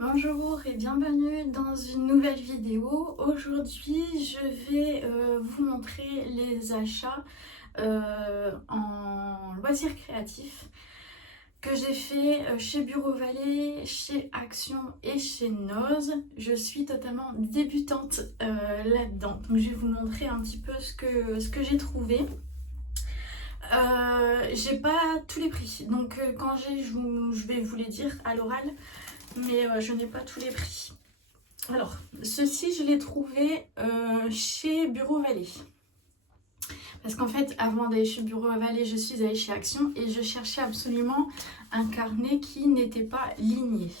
Bonjour et bienvenue dans une nouvelle vidéo. Aujourd'hui, je vais vous montrer les achats en loisirs créatifs que j'ai fait chez Bureau Vallée, chez Action et chez Noz. Je suis totalement débutante là-dedans. Donc je vais vous montrer un petit peu ce que j'ai trouvé. J'ai pas tous les prix, donc quand je vais vous les dire à l'oral, mais je n'ai pas tous les prix. Alors, ceci, je l'ai trouvé chez Bureau Vallée. Parce qu'en fait, avant d'aller chez Bureau Vallée, je suis allée chez Action et je cherchais absolument un carnet qui n'était pas ligné.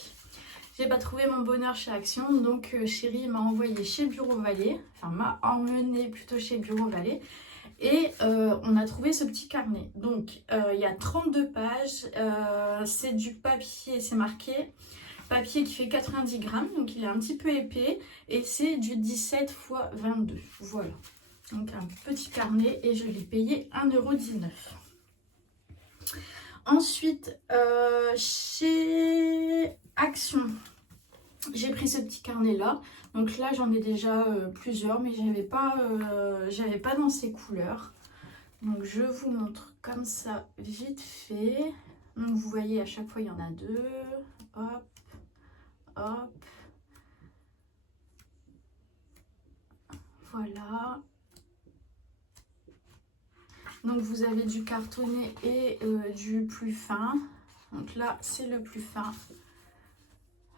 J'ai pas trouvé mon bonheur chez Action, donc chérie m'a envoyé chez Bureau Vallée, enfin m'a emmené plutôt chez Bureau Vallée. Et on a trouvé ce petit carnet. Donc, il y a 32 pages, c'est du papier, c'est marqué papier qui fait 90 grammes, donc il est un petit peu épais, et c'est du 17 x 22. Voilà, donc un petit carnet, et je l'ai payé 1,19 €. Ensuite, chez Action, j'ai pris ce petit carnet là. Donc là, j'en ai déjà plusieurs, mais j'avais pas dans ces couleurs. Donc je vous montre comme ça vite fait. Donc vous voyez, à chaque fois il y en a deux. Hop, hop. Voilà. Donc vous avez du cartonné et du plus fin. Donc là, c'est le plus fin.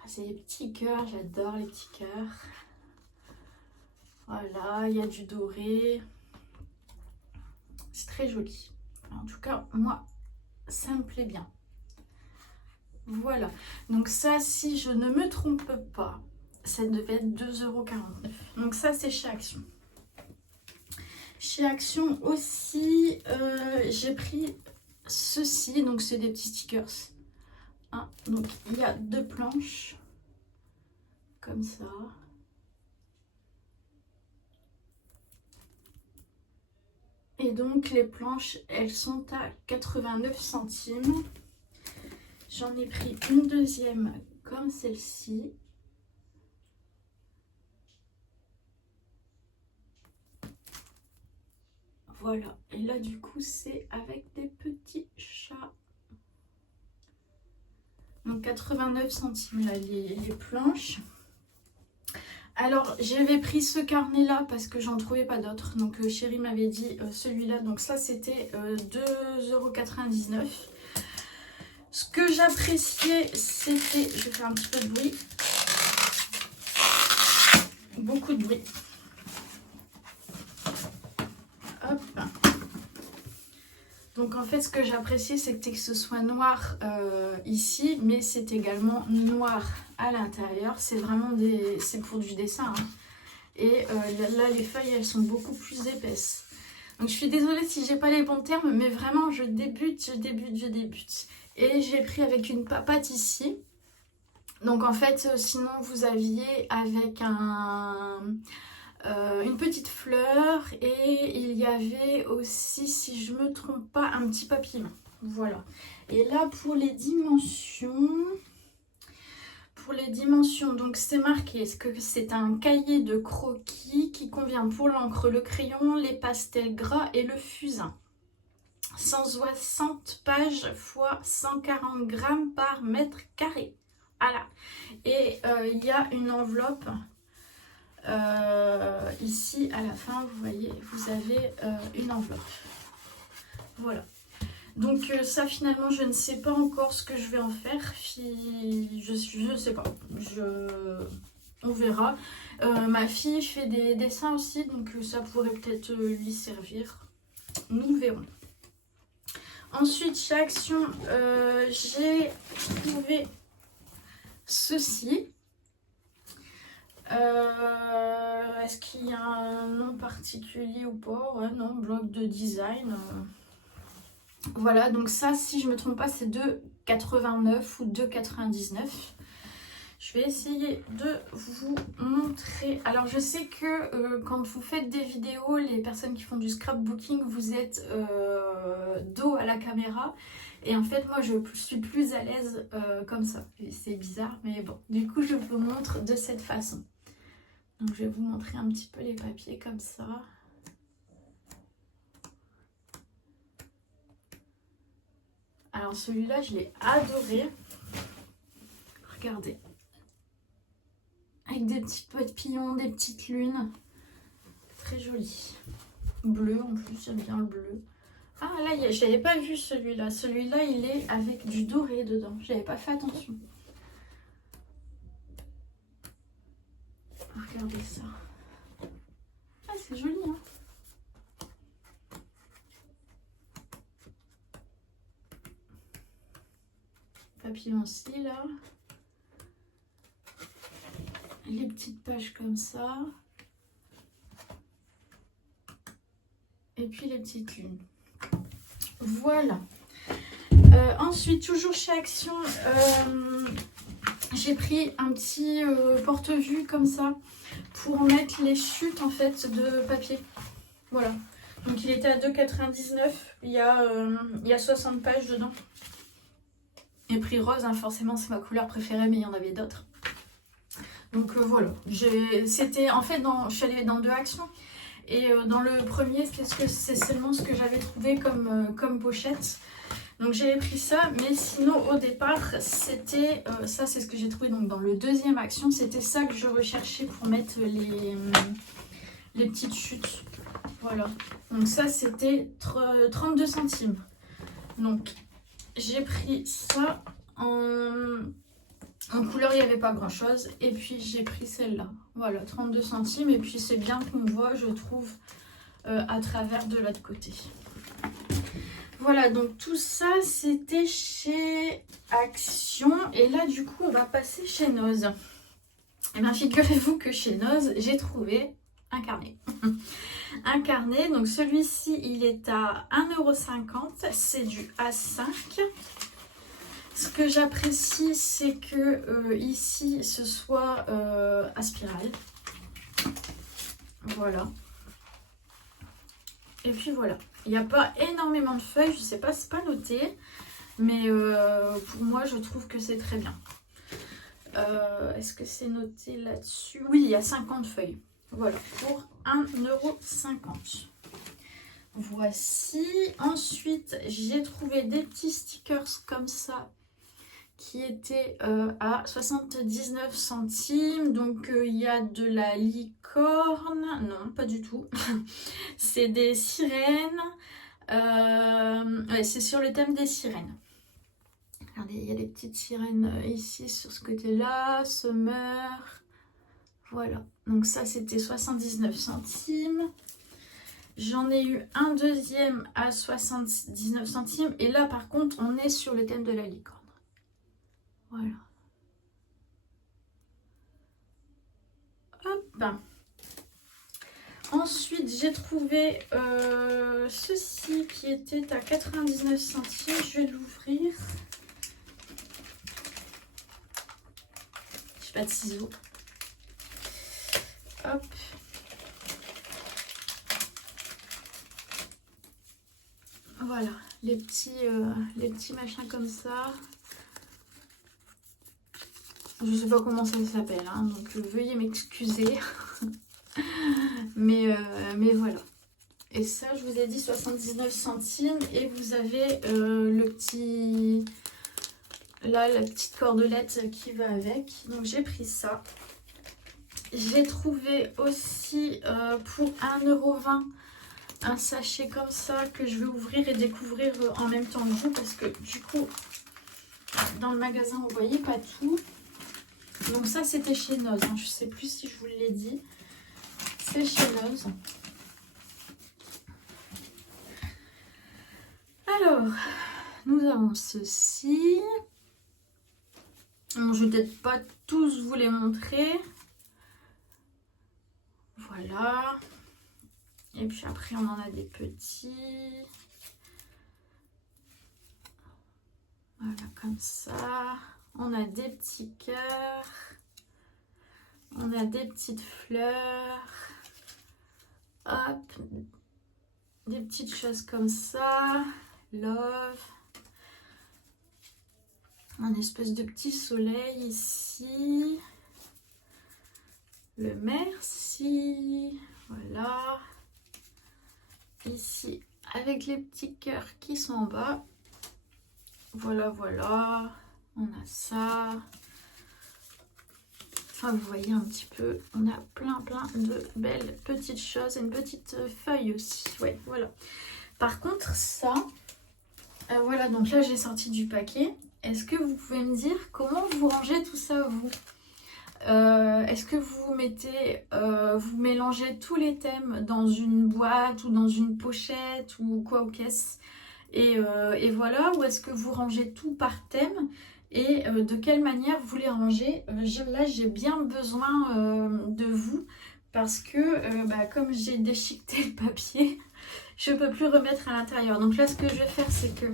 C'est les petits cœurs, j'adore les petits cœurs. Voilà, il y a du doré. C'est très joli. En tout cas, moi, ça me plaît bien. Voilà. Donc ça, si je ne me trompe pas, ça devait être 2,49 €. Donc ça, c'est chez Action. Chez Action aussi, j'ai pris ceci. Donc c'est des petits stickers. Hein, donc il y a deux planches. Comme ça. Et donc les planches, elles sont à 89 centimes. J'en ai pris une deuxième comme celle-ci. Voilà. Et là du coup c'est avec des petits chats. Donc 89 centimes là les planches. Alors j'avais pris ce carnet là parce que j'en trouvais pas d'autres. Donc chérie m'avait dit celui-là. Donc ça c'était 2,99 €. Ce que j'appréciais, c'était... Je vais faire un petit peu de bruit. Beaucoup de bruit. Hop. Donc en fait, ce que j'appréciais, c'était que ce soit noir ici, mais c'est également noir à l'intérieur. C'est vraiment des... C'est pour du dessin. Hein. Et là, les feuilles, elles sont beaucoup plus épaisses. Donc je suis désolée si j'ai pas les bons termes, mais vraiment, je débute. Et j'ai pris avec une papate ici. Donc en fait, sinon vous aviez avec une petite fleur et il y avait aussi, si je me trompe pas, un petit papillon. Voilà. Et là pour les dimensions, donc c'est marqué que c'est un cahier de croquis qui convient pour l'encre, le crayon, les pastels gras et le fusain. 160 pages x 140 grammes par mètre carré. Voilà. Et il y a une enveloppe ici à la fin, vous voyez, vous avez une enveloppe. Voilà. Donc ça finalement, je ne sais pas encore ce que je vais en faire. Je sais pas. On verra. Ma fille fait des dessins aussi, donc ça pourrait peut-être lui servir. Nous verrons. Ensuite, chez Action, j'ai trouvé ceci. Est-ce qu'il y a un nom particulier ou pas? Ouais, non, bloc de design. Voilà, donc ça, si je ne me trompe pas, c'est 2,89 € ou 2,99 €. Je vais essayer de vous montrer. Alors, je sais que quand vous faites des vidéos, les personnes qui font du scrapbooking, vous êtes dos à la caméra. Et en fait, moi, je suis plus à l'aise comme ça. C'est bizarre, mais bon. Du coup, je vous montre de cette façon. Donc, je vais vous montrer un petit peu les papiers comme ça. Alors, celui-là, je l'ai adoré. Regardez. Avec des petits papillons, des petites lunes. Très joli. Bleu, en plus, j'aime bien le bleu. Ah là, je n'avais pas vu celui-là. Celui-là, il est avec du doré dedans. Je n'avais pas fait attention. Regardez ça. Ah, c'est joli, hein. Papillon aussi, là. Les petites pages comme ça. Et puis les petites lunes. Voilà. Ensuite, toujours chez Action, j'ai pris un petit porte-vue comme ça pour mettre les chutes en fait de papier. Voilà. Donc il était à 2,99 €. Il y a 60 pages dedans. Et prix rose, hein, forcément c'est ma couleur préférée, mais il y en avait d'autres. Donc voilà. C'était en fait je suis allée dans 2 Actions. Et dans le premier, c'est seulement ce que j'avais trouvé comme pochette. Donc j'avais pris ça, mais sinon au départ, c'était ça, c'est ce que j'ai trouvé donc dans le deuxième Action. C'était ça que je recherchais pour mettre les petites chutes. Voilà. Donc ça, c'était 32 centimes. Donc j'ai pris ça en couleur, il n'y avait pas grand chose. Et puis j'ai pris celle-là. Voilà, 32 centimes. Et puis c'est bien qu'on voit, je trouve, à travers de l'autre côté. Voilà, donc tout ça, c'était chez Action. Et là, du coup, on va passer chez Noz. Et bien, figurez-vous que chez Noz, j'ai trouvé un carnet. Un carnet, donc celui-ci, il est à 1,50 €. C'est du A5. Ce que j'apprécie, c'est que ici, ce soit à spirale. Voilà. Et puis voilà. Il n'y a pas énormément de feuilles. Je sais pas, c'est pas noté. Mais pour moi, je trouve que c'est très bien. Est-ce que c'est noté là-dessus? Oui, il y a 50 feuilles. Voilà, pour 1,50 €. Voici. Ensuite, j'ai trouvé des petits stickers comme ça qui était à 79 centimes. Donc il y a de la licorne. Non, pas du tout. C'est des sirènes. Ouais, c'est sur le thème des sirènes. Regardez, il y a des petites sirènes ici sur ce côté-là. Summer. Voilà. Donc ça, c'était 79 centimes. J'en ai eu un deuxième à 79 centimes. Et là, par contre, on est sur le thème de la licorne. Voilà. Hop. Ensuite, j'ai trouvé ceci qui était à 99 centimes. Je vais l'ouvrir. J'ai pas de ciseaux. Hop. Voilà, les petits machins comme ça. Je sais pas comment ça s'appelle, hein, donc veuillez m'excuser. mais voilà. Et ça, je vous ai dit 79 centimes. Et vous avez le petit... Là, la petite cordelette qui va avec. Donc j'ai pris ça. J'ai trouvé aussi pour 1,20 € un sachet comme ça que je vais ouvrir et découvrir en même temps que vous. Parce que du coup, dans le magasin, vous voyez pas tout. Donc ça, c'était chez Noz. Hein. Je sais plus si je vous l'ai dit. C'est chez Noz. Alors, nous avons ceci. Bon, je vais peut-être pas tous vous les montrer. Voilà. Et puis après, on en a des petits. Voilà, comme ça. On a des petits cœurs. On a des petites fleurs. Hop. des petites choses comme ça. Love. Un espèce de petit soleil ici. Le merci. Voilà. Ici, avec les petits cœurs qui sont en bas. Voilà, voilà. On a ça. Enfin, vous voyez un petit peu, on a plein de belles petites choses. Une petite feuille aussi. Ouais, voilà. Par contre, ça, voilà, donc là, j'ai sorti du paquet. Est-ce que vous pouvez me dire comment vous rangez tout ça, vous? Est-ce que vous mettez, vous mélangez tous les thèmes dans une boîte ou dans une pochette ou quoi, aux caisses et voilà, ou est-ce que vous rangez tout par thème et de quelle manière vous les rangez? Là, j'ai bien besoin de vous parce que comme j'ai déchiqueté le papier, je ne peux plus remettre à l'intérieur. Donc là, ce que je vais faire, c'est que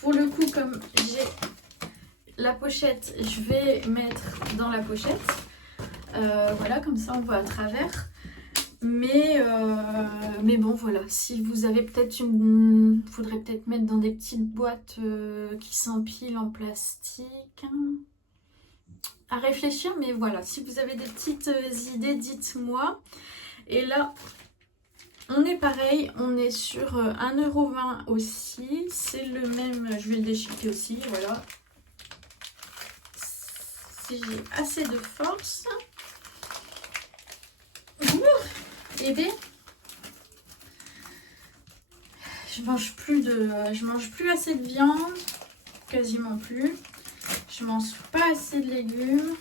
pour le coup, comme j'ai la pochette, je vais mettre dans la pochette. Voilà, comme ça on voit à travers. Mais bon, voilà. Si vous avez peut-être une... faudrait peut-être mettre dans des petites boîtes qui s'empilent en plastique. À réfléchir, mais voilà. Si vous avez des petites idées, dites-moi. Et là, on est pareil. On est sur 1,20 € aussi. C'est le même... Je vais le déchiqueter aussi, voilà. Si j'ai assez de force. Aidez. Je mange plus assez de viande, quasiment plus. Je mange pas assez de légumes.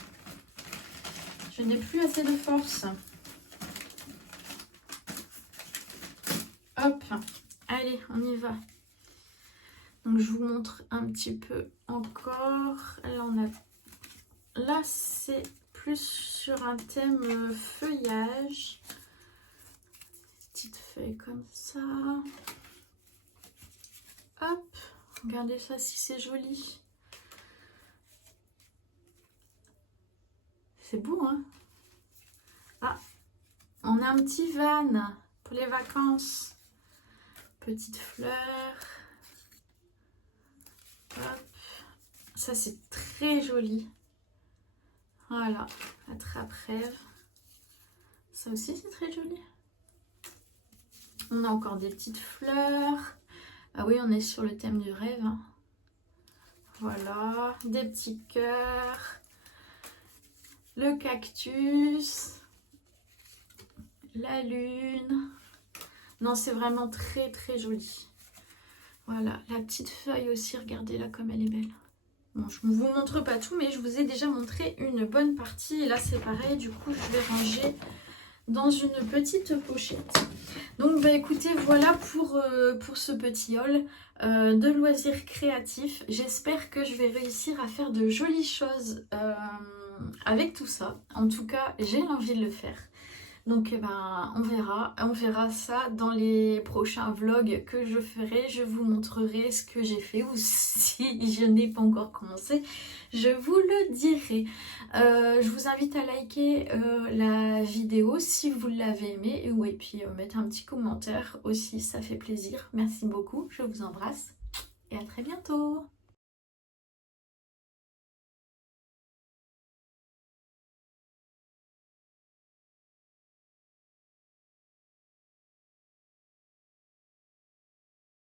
Je n'ai plus assez de force. Hop, allez, on y va. Donc je vous montre un petit peu encore. Là c'est plus sur un thème feuillage. Petite feuille comme ça. Hop, regardez ça si c'est joli. C'est beau, hein? Ah, on a un petit van pour les vacances. Petite fleur. Hop. Ça, c'est très joli. Voilà, attrape-rêve. Ça aussi, c'est très joli. On a encore des petites fleurs. Ah oui, on est sur le thème du rêve. Hein. Voilà, des petits cœurs. Le cactus. La lune. Non, c'est vraiment très joli. Voilà, la petite feuille aussi, regardez-la comme elle est belle. Bon, je ne vous montre pas tout, mais je vous ai déjà montré une bonne partie. Et là, c'est pareil, du coup, je vais ranger dans une petite pochette. Donc, écoutez, voilà pour ce petit haul de loisirs créatifs. J'espère que je vais réussir à faire de jolies choses avec tout ça. En tout cas, j'ai envie de le faire. Donc on verra ça dans les prochains vlogs que je ferai. Je vous montrerai ce que j'ai fait ou si je n'ai pas encore commencé, je vous le dirai. Je vous invite à liker la vidéo si vous l'avez aimée et puis mettre un petit commentaire aussi, ça fait plaisir. Merci beaucoup, je vous embrasse et à très bientôt.